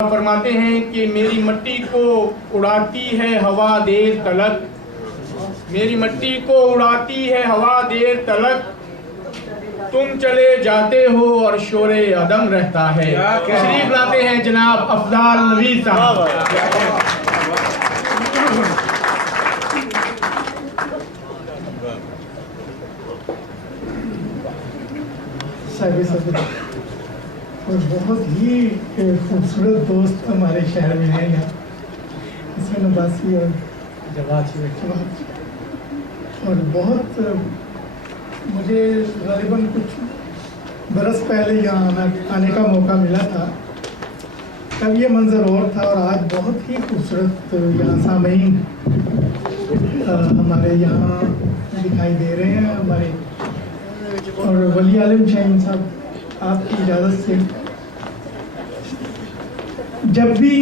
फरमाते हैं कि मेरी मिट्टी को उड़ाती है हवा देर तलक, मेरी मिट्टी को उड़ाती है हवा देर तलक, तुम चले जाते हो और शोरे अदम रहता है। तशरीफ लाते हैं जनाब अफजाल नवीद साहब। और बहुत ही खूबसूरत दोस्त हमारे शहर में हैं यहाँ, इसमें नबासी और जवाब और बहुत मुझे ग़ालिबन कुछ बरस पहले यहाँ आने का मौका मिला था, तब ये मंज़र और था। और आज बहुत ही खूबसूरत यहाँ सामईन हमारे यहाँ दिखाई दे रहे हैं हमारे। और वली आलम शाहीन साहब, आपकी इजाज़त से, जब भी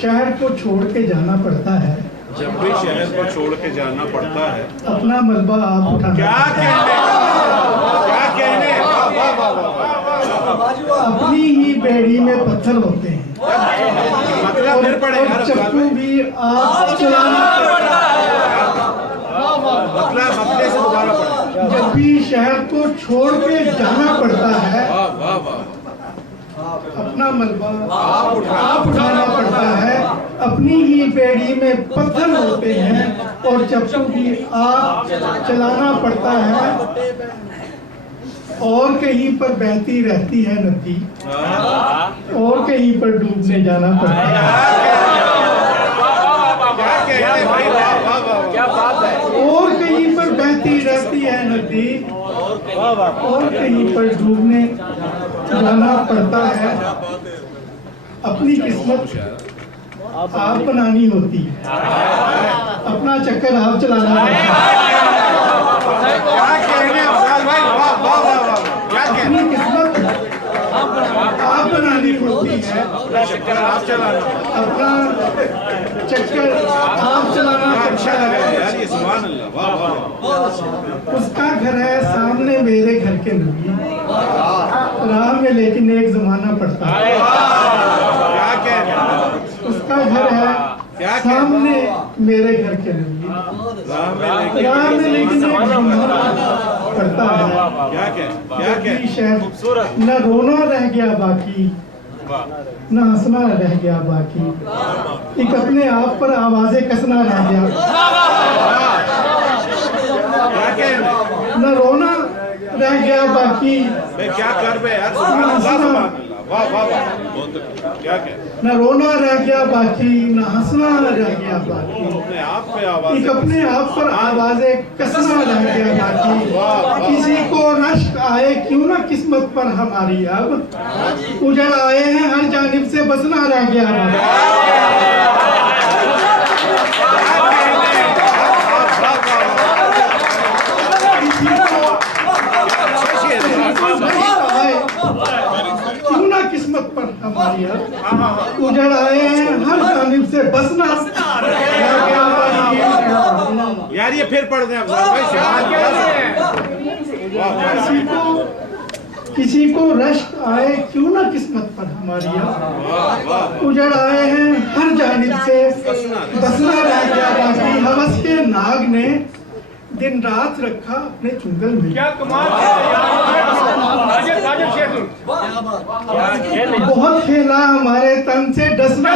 शहर को छोड़ के जाना पड़ता है, जब भी शहर को छोड़ के जाना पड़ता है, अपना मलबा आप उठाना, क्या कहने अपनी ही बेड़ी में पत्थर होते हैं, और चप्पू भी आप चलाना पड़ता है। जब भी शहर को छोड़ के जाना पड़ता है, अपना मलबा आप उठाना पड़ता है, अपनी ही बेड़ी में पत्थर होते हैं, और चप्पू भी आप चलाना पड़ता है। और कहीं पर बहती रहती है नदी, और कहीं पर डूबने जाना पड़ता है। और कहीं पर बहती रहती है नदी, और कहीं पर डूबने जाना पड़ता है। अपनी किस्मत आप बनानी होती है, अपना चक्कर आप चलाना होता है। अपनी किस्मत आप बनानी होती है, अपना चक्कर आप चलाना पड़ता है। उसका घर है सामने मेरे घर के नबी, राह में लेकिन एक जमाना पड़ता है। उसका घर है सामने मेरे घर के नबी, राह में लेकिन एक जमाना पड़ता है। शहर न रोना रह गया बाकी, न हंसना रह गया बाकी, एक अपने आप पर आवाजें कसना रह गया। न रोना रह गया बाकी, क्या कर बे यार, न रोना रह गया बाकी, न हंसना रह गया बाकी, एक अपने आप पर आवाजें कसना रह गया बाकी। किसी को रश्क आए क्यों ना किस्मत पर हमारी, अब उजड़ आए हैं हर जानिब से बसना रह गया क्यों ना किस्मत पर हमारी, अब उजड़ आए हैं हर जानिब से बसना यार। ये फिर पढ़ दें किसी को रश्क आए क्यों ना किस्मत पर हमारी, अब उजड़ आए हैं हर जानिब से बसना रह गया बाकी। हवस के नाग ने दिन रात रखा अपने चुंगल में, क्या कमाल बहुत खेला हमारे तन से डसना।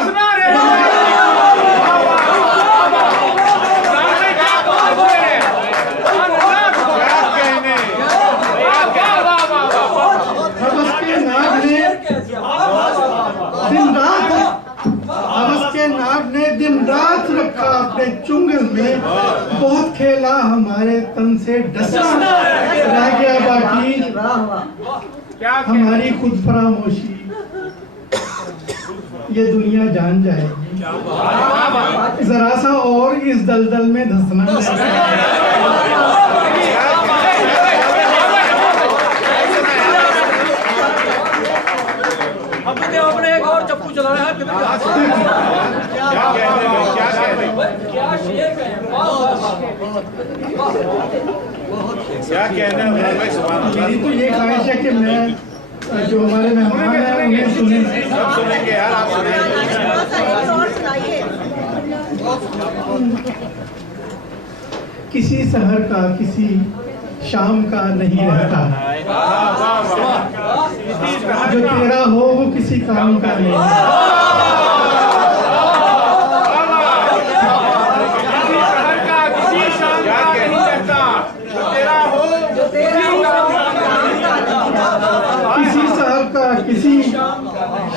नाग ने दिन रात रखा अपने चुंगल में, बहुत खेला हमारे तन से डसना रह गया बाकी। हमारी खुद फरामोशी ये दुनिया जान जाएगी, जरा सा और इस दलदल में धंसना। अपने एक और चप्पू चला रहा है। क्या कहना है? मेरी तो ये ख्वाहिश है कि मैं जो हमारे मेहमान हैं उन्हें सुने। सब सुनेंगे यार, आप सुनेंगे। किसी शहर का किसी शाम का नहीं रहता, जो तेरा हो वो किसी काम का नहीं है। किसी शहर का किसी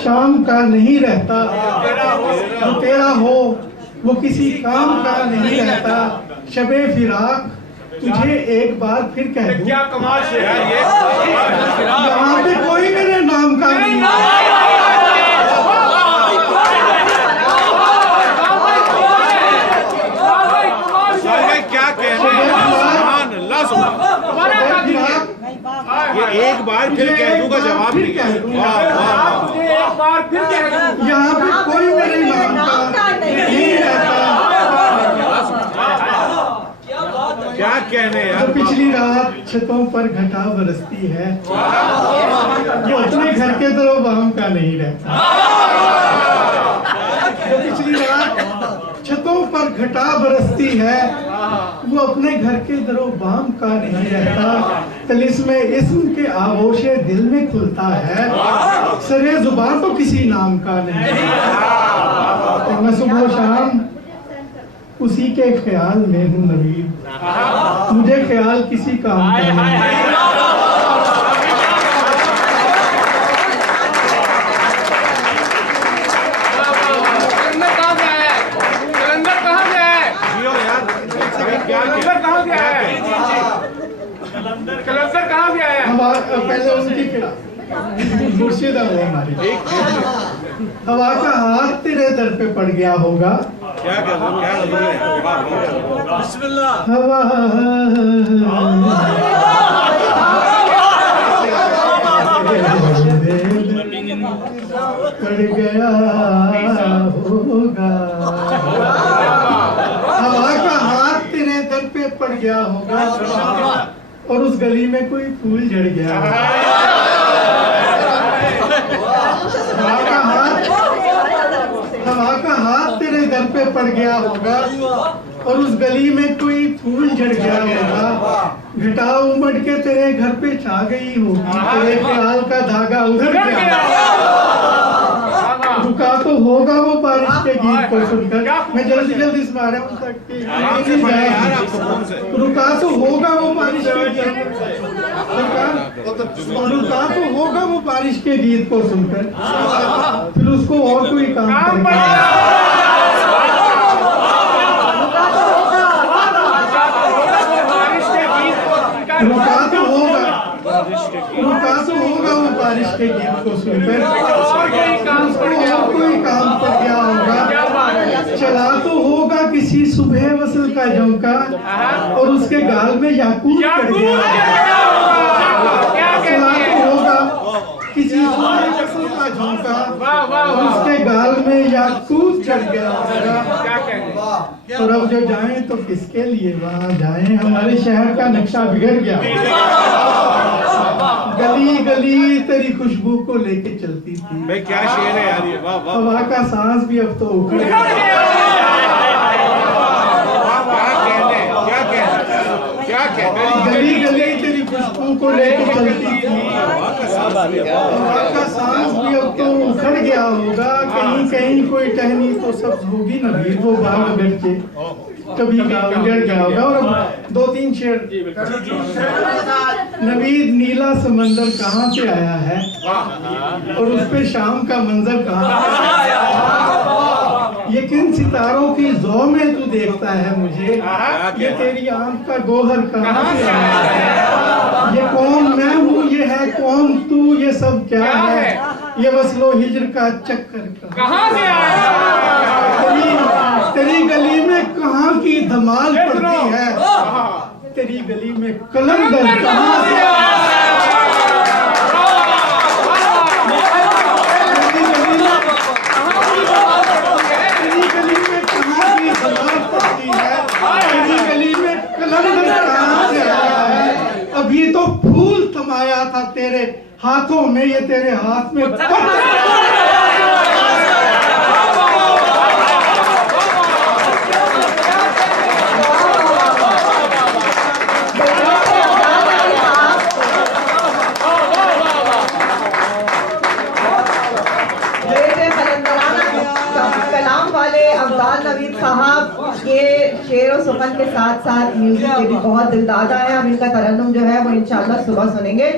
शाम का नहीं रहता, जो तेरा हो वो किसी काम का नहीं रहता। शबे फिराक तुझे एक बार फिर कह दूं, क्या कमाल से यार ये। यहाँ पे कोई मेरे नाम का नहीं है। क्या कहना है, सुभान अल्लाह, सुभान। ये एक बार फिर कह दूंगा जवाब नहीं है। वाह वाह वाह। एक बार फिर कह दूं। यहाँ पे कोई मेरे नाम का नहीं रहता। क्या कहने जो यार। पिछली रात छतों पर घटा बरसती है, वो अपने घर के दरो बाम का नहीं रहता। जो पिछली रात छतों पर घटा बरसती है, वो अपने घर के दरो बाम का नहीं रहता। तिलिस्मे इस्म के आगोशे दिल में खुलता है, सरे जुबान तो किसी नाम का नहीं। और मैं सुबह शाम उसी के ख्याल में हूँ नवीद, मुझे ख्याल किसी काम का नहीं। कलंदर कहाँ से आया? पहले उनकी मुर्शिद है वो हमारी। हवा का हाथ तेरे दर पे पड़ गया होगा। क्या कर रहे हो, क्या कर रहे हो? वाह, वाह। बिस्मिल्लाह। हवा पड़ गया होगा, हवा का हाथ तेरे दर पे पड़ गया होगा, और उस गली में कोई फूल झड़ गया। हवा का हाथ तेरे दर पे पड़ गया होगा, और उस गली में कोई फूल झड़ गया होगा। घटा उमड़ के तेरे घर पे छा गई होगी, तेरे ख्याल का धागा उधर गया। रुका तो होगा वो बारिश के गीत को सुनकर। मैं जल्दी जल्दी सुना रहा हूँ ताकि यार आप सुकून से। रुका तो होगा वो बारिश के गीत, रुका तो होगा वो बारिश के गीत को सुनकर, फिर उसको और कोई काम रुका तो होगा वो बारिश के गीत को सुनकर, और कोई काम पड़ गया होगा। चला तो होगा किसी सुबह वसल का झोंका, और उसके गाल में याकूत चढ़ गया। चला तो होगा किसी सुबह वसल का झोंका, और उसके गाल में याकूत चढ़ गया होगा। और अब जो जाएं तो किसके लिए वहाँ जाएं, हमारे शहर का नक्शा बिगड़ गया। गली गली तेरी खुशबू को लेके चलती थी। भाई क्या शेर है यार ये। वाह वाह। हवा का सांस भी अब तो उखड़ गया। क्या कहने गली गली तेरी खुशबू को लेके चलती थी, हवा का सांस भी अब तो उखड़ गया होगा। कहीं कहीं कोई टहनी तो सब्ज होगी नवीद, वो बाग अगर के कभी गाँव उजड़ गया होगा। और दो तीन शेर। नवीद नीला समंदर कहाँ से आया है, और उस पे शाम का मंजर कहाँ से आया है। ये किन सितारों की ज़ौ में तू देखता है मुझे, ये तेरी आंख का गोहर कहाँ से आया है। ये कौन मैं हूँ, ये है कौन तू, ये सब क्या है, ये वस्लो हिजर का चक्कर कहाँ से आया? तेरी गली में कहाँ की धमाल पड़ती है, तेरी गली में कलंदर कहाँ से आया। तेरी गली में कहाँ की धमाल पड़ती है, तेरी गली में कलंदर कहाँ से आया है। अभी तो फूल थमाया था तेरे हाथों में ये तेरे हाथ में कलाम वाले अब्दाल नवीद साहब के शेर और सुखन के साथ साथ म्यूजिक के भी बहुत दिलदादा है। हम इनका तरन्नुम जो है वो इंशाल्लाह सुबह सुनेंगे।